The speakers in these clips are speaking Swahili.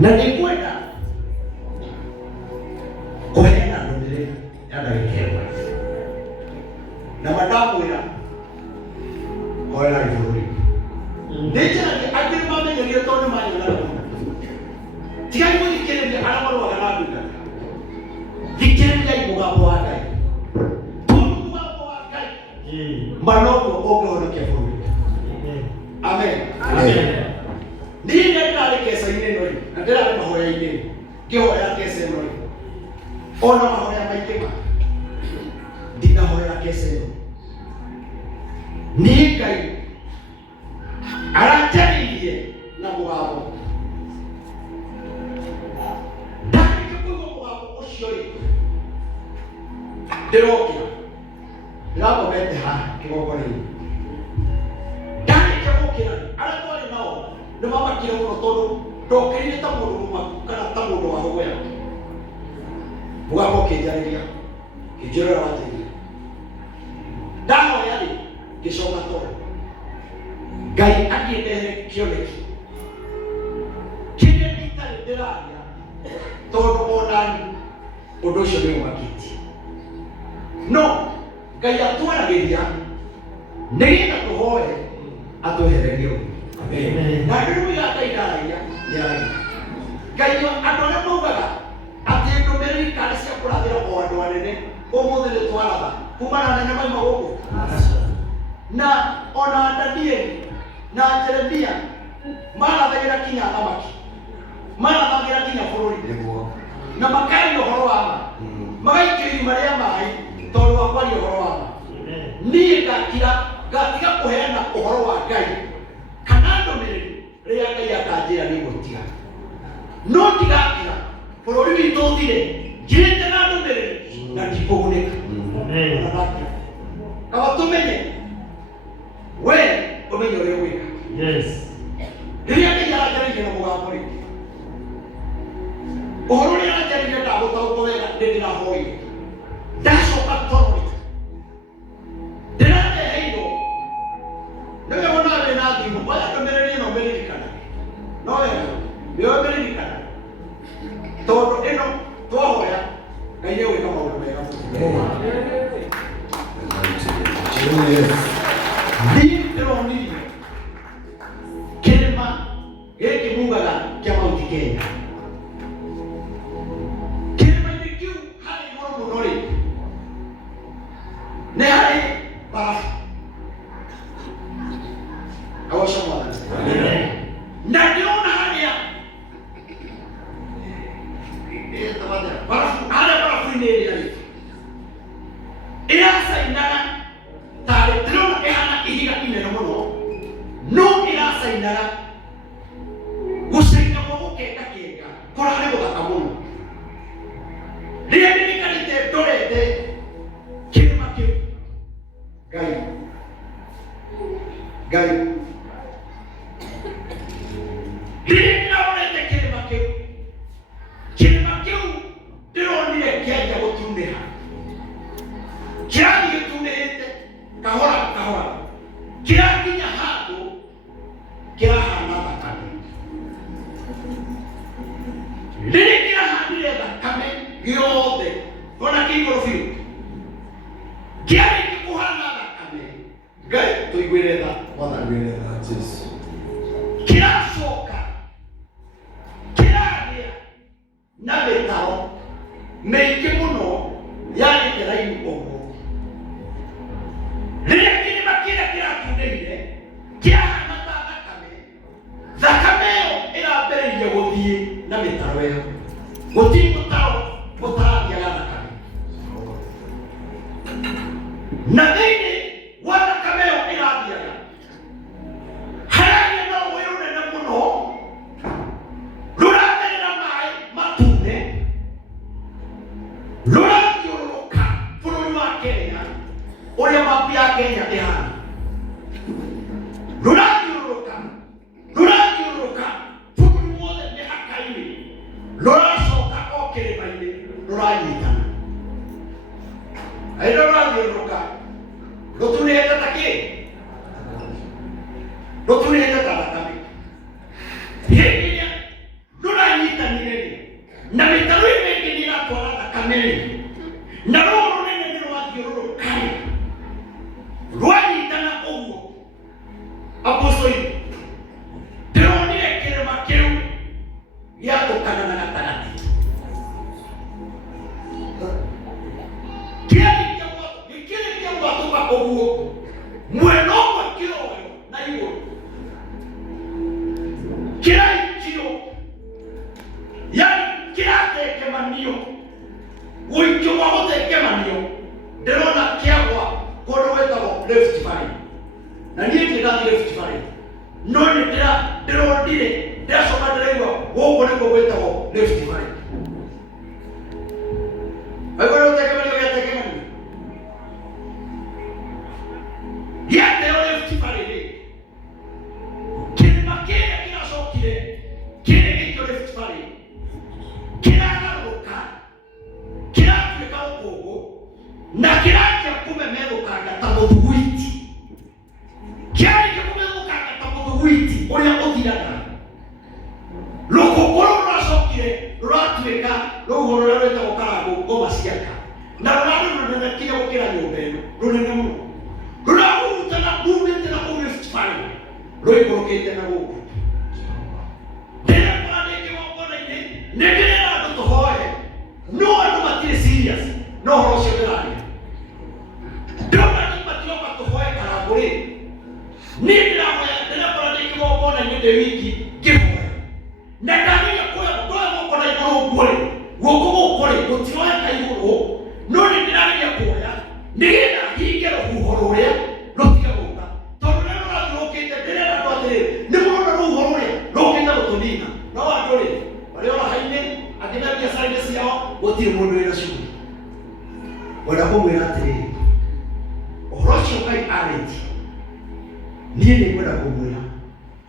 na nikwenda kuheana ndũmĩrĩri ya ndagĩka ĩmwe na mandamwĩra hoera bũrũri nĩnjĩragi angĩ nĩmamenyerire tondũ nĩmanyona tigai gũthikĩrĩria arĩa marũaga na ndungata thikĩrĩriai mũgambo wa Ngai tondũ mũgambo wa Ngai manoguo ũngĩhonokia bũrũri. Amen. Amen. Niĩ nĩndarĩ kesa-inĩ ĩno na ndĩrarĩ mahoya-inĩ ngĩhoya kesa ĩno ona mahoya maingĩ ma ndinahoya kesa ĩno niĩ Ngai aranjarĩirie na mũgambo ndarĩkia kũigua mũgambo ũcio ndĩrokĩra ndĩrakomete haha kĩgongona-inĩ ndarĩkia gũkĩra arĩa twarĩ nao nĩmamakire mũno tondũ ndokĩrire ta mũndũ mũmaku kana ta mũndũ wa rũgũya mũgambo ũkĩnjarĩria kĩnjĩrĩra watĩria ndahoya rĩ ngĩcoka toro Ngai akĩndehe kĩoneki kĩrĩa itarĩ ndĩraria tondũ onani ũndũ ũcio nĩũmakĩtie no Ngai atwaragĩria nĩgetha tũhoe atwehererie na ndĩrũiga Ngai ndaragia nĩaragia Ngai andũ arĩa maugaga atĩ ndũmĩrĩri karĩ cia kũrathĩra o andũ anene ũmũthĩ nĩtwaratha kumana nene maima gũkũ na ona Danieli na Jeremia marathagĩra kinya thamaki marathagĩra kinya bũrũri na makaria ũhoro wa ma magaikio irima rĩa maĩ tondũ wa kwaria ũhoro wa ma niĩ ngatiga kũheana ũhoro wa Ngai kana ndũmĩrĩri rĩrĩa Ngai akanjĩra nĩngũtiga no tigakira bũrũri witũ ũthire njĩrĩte na ndũmĩrĩri na ndikũgunĩka. Kaba tũmenye we ũmenye ũrĩa gwĩka rĩrĩa Ngai aranjarĩirie na mũgambo rĩ ũhoro ũrĩa aranjarĩirie ndagũtaũkwo wega ndĩndĩrahoire ndacoka toro rĩ ndĩrareheirwo nĩwe wona wĩna thimũ oya ndũmĩrĩri ĩno ũmĩririkana no wega nĩũmĩririkana tondũ ĩno twahoya Ngai nĩgwĩka maũndũ mega niĩ ndĩronirie kĩrĩma gĩkĩ mugaga kĩa Mount Kenya kĩrĩma-inĩ kĩu harĩ igũrũ mũno rĩ nĩ harĩ barabu agoca Mwathani na ndĩrona harĩa barabu harĩa barabu-inĩ ĩrĩa rĩ ĩracainaga tarĩ ndĩrona ĩhana ihiga inene mũno no ĩracainaga gũcaina gwa gũkengakenga kũrarĩ gũthaka mũno rĩrĩa ndĩrĩkanĩte ndorete kĩrĩma kĩu Ngai rĩrĩa ndĩrorete kĩrĩma kĩu ndĩronire kĩanjia gũtunĩha kĩrathiĩ gĩtunĩhĩte kahora kahora kĩrakinya handũ kĩrahana thakame rĩrĩa kĩrahanire thakame gĩothe ona kĩigũrũ biũ kĩarĩkia kũhana thakame Ngai tũiguĩre tha Mwathani kĩracoka kĩragĩa na mĩtaro mĩingĩ mũno yarĩte raini ũguo rĩrĩa kĩrĩma kĩrĩa kĩratunĩire kĩahana ta thakame ĩyo ĩrambĩrĩirie gũthiĩ na mĩtaro ĩyo gũtirĩ mũtaro mũtarathiaga thakame na thĩinĩ wa thakame ĩyo ĩrathiaga haragĩa na rũĩ rũnene mũno rũratherera maĩ matune rũrathiũrũrũka bũrũri wa Kenya ũrĩa mapu ya Kenya ĩhana rũrathiũrũrũka bũrũri wothe mĩhaka-inĩ rũracoka o kĩrĩma-inĩ rũranyitana aĩrĩa rũrathiũrũrũka rũtunĩhĩte ta kĩ rũtunĩhĩte ta thakame hĩndĩ ĩrĩa rũranyita ndĩrondire ndacoka ndĩraigua gũkũ nĩkuo gwĩtagwo Rift Valley. Aigua rĩu tegemerio gĩa tegemerio gĩateo Rift Valley rĩ, kĩrĩma kĩrĩa kĩracokire kĩrĩ gĩkĩo Rift Valley kĩragarũrũka kĩratuĩka rũkũngũ na kĩranjia kũmemerũkanga ta mũthugwiti. Kĩarĩkia kũmemerũkanga ta mũthugwiti ũrĩa ũthiraga, rũkũngũ rũu rũracokire rũratuĩka rũhuho rũrĩa rwĩtagwo karangũ ngoma ciaka, na rũrarĩ rũnene kinya gũkĩra nyũmba ĩno, rũnene mũno, rũrahurutana rumĩte na kũu Rift Valley rũikũrũkĩte na gũkũ. Rĩrĩa kũrandĩ kĩgongona-inĩ nĩ ndĩrenda andũ tũhoe, no andũ matirĩ serious no ũhoro ũcio ndĩraria. Ndĩrona andũ matioka tũhoe karangũ rĩ, niĩ ndĩrahoya rĩrĩa kũrandĩ kĩgongona-inĩ ndĩ wiki ngĩhoya, na ndamenya kuoya gũkũ na igũrũ ũguo rĩ, guoko gũkũ rĩ gũtiroeka igũrũ, no nĩ ndĩrageria kuoya nĩgetha hinge rũhuho rũrĩa rũtige gũka, tondũ rĩrĩa rũrathiũrũkĩte ndĩrenda andũ atĩrĩrĩ, nĩ mũrona rũhuho rũrĩa rũkĩte gũtũnina, no andũ rĩ marĩ oraha-inĩ angĩ na biacara-inĩ ciao gũtirĩ mũndũ wĩna shughuli. Ngwenda kũmwĩra atĩrĩrĩ, ũhoro ũcio Ngai arĩtie, niĩ nĩ ngwenda kũmwĩra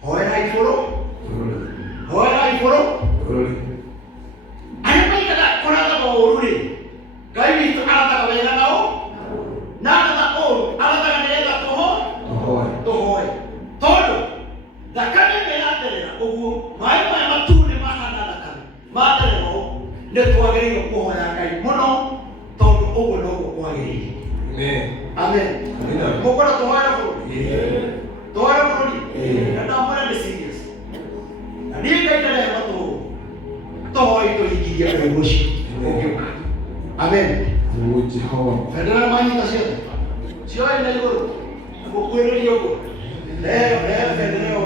hoera igũrũ, hoera igũrũ. Arĩa maikaga kũrathaga ũũru rĩ, Ngai witũ arathaga wega nao, na aratha ũũru arathaga nĩgetha tũhoe, tondũ thakame ĩno yatherera ũguo, maĩ maya matune mahana thakame matherera ũũ, nĩ twagĩrĩirwo kũhoya Ngai mũno, tondũ ũguo noguo kwagĩrĩire. Amen. Mũkwenda tũhoere bũrũri? Tũhoere bũrũri? Na ndamwĩra nĩ serious. Na niĩ Ngai ndarehema tũhoe tũhingirie ũndũ ũcio ũngĩũka. Amen. Bendera manyita ciothe cioe na igũrũ, mũkuĩrĩrie ũguo bendera